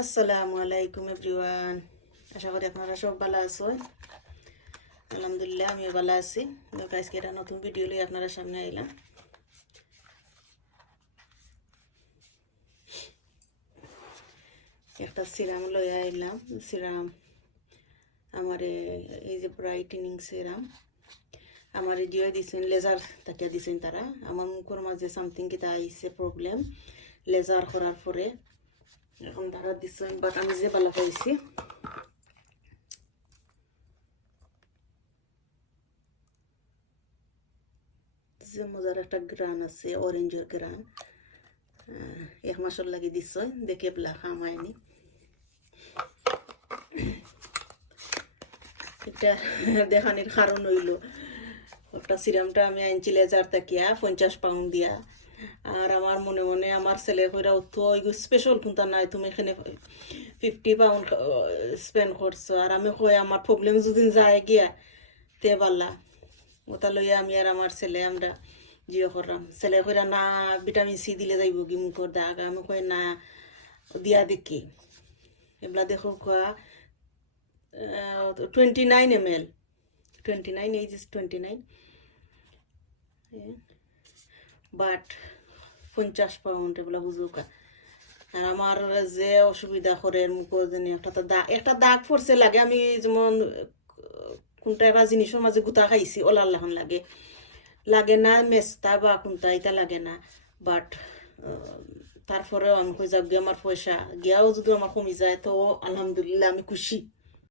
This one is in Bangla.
আসসালামু আলাইকুম এভরিওয়ান। আশা করি আপনারা সব ভালো আছেন। আলহামদুলিল্লাহ, আমিও ভালো আছি। আজকে একটা নতুন ভিডিও লই আপনারা সামনে আইলাম। একটা সিরাম লই আইলাম। সিরাম আমার এই যে ব্রাইটেনিং সিরাম, আমার জিও দিছেন লেজার তাকিয়া দিছেন তারা। আমার মুখের মাঝে সামথিং কিতা আইছে প্রবলেম লেজার করার পরে এখন তারা দিছেন বাট আমি যে ভালো পাইছি। যে মজার একটা গ্রান আছে, অরেঞ্জের গ্রান। এক মাসের লাগি দিছ, দেখে পেলা খামায়নি। এটা দেখানির কারণ হইল, ওটা সিরামটা আমি আনছি লেজার তাকিয়া, পঞ্চাশ পাউন্ড দিয়া। আর আমার মনে মনে আমার ছেলে কইরা তো স্পেশাল কোনটা নাই, তুমি এখানে ফিফটি পাউন্ড স্পেন্ড করছ। আর আমি কই, আমার প্রবলেম যদি যায় গিয়া, তে পারলা। ওটা লইয়া আমি আর আমার ছেলে আমরা জিও করলাম। ছেলে কইরা, না ভিটামিন সি দিলে যাইব কি মুখর দাগ। আমি কই, না, দিয়া দেখি। এগুলা দেখো কোয়া twenty nine M L twenty nine is twenty nine but পঞ্চাশ পাউন্ড এগুলো বুঝুকা। আর আমার যে অসুবিধা করে মুখ জানি একটা তো দাগ একটা দাগ পড়ছে লাগে। আমি যেমন, কোনটা একটা জিনিসের মাঝে গুতা খাইছি, ওলার লাখন লাগে। লাগে না মেস্তা বা কোনটা, এটা লাগে না। বাট তারপরেও আমি কই যাক গিয়ে আমার পয়সা গিয়াও যদি আমার কমি যায়, তো আলহামদুলিল্লাহ আমি খুশি।